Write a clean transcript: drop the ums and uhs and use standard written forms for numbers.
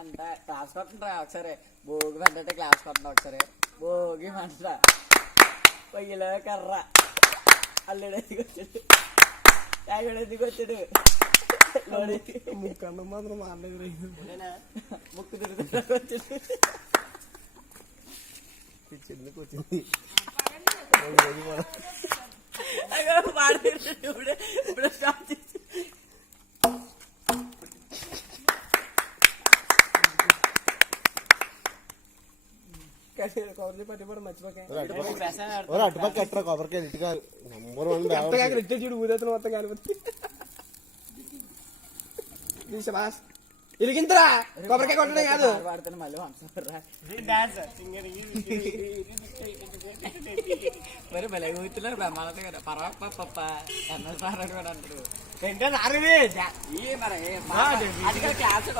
మంట క్లాస్ కొట్టండి ఒకసారి భోగి మంటే క్లాస్ కొట్టండి ఒకసారి భోగి మంట పొయ్యిలో కర్ర అల్లుడు ఎందుకు వచ్చాడు యాగడు ఎందుకు వచ్చాడు ముక్కన్న మాత్రం మాట్లాడి ముక్కు తిరుగుతూ వచ్చాడు ఎందుకు వచ్చింది ఇప్పుడు స్టార్ట్ చేసి కొబ్బరి పట్టి కూడా మర్చిపోకే అటుపక్క ఎట్రా కొబ్బరికాయ ఇటుగా నంబర్ 1 చూడు ఊదేతలు మొత్తం కాలిపోతుంది ఇరిగింతరా కొబ్బరికాయ కొట్టడం కాదు వాడుతున్నా మళ్ళీ మరి భలే కూతున్నారు బ్రహ్మాలతో కదా పర్వాప పప్ప ఎన్న సార్ కూడా అంటారు మరి క్లాస్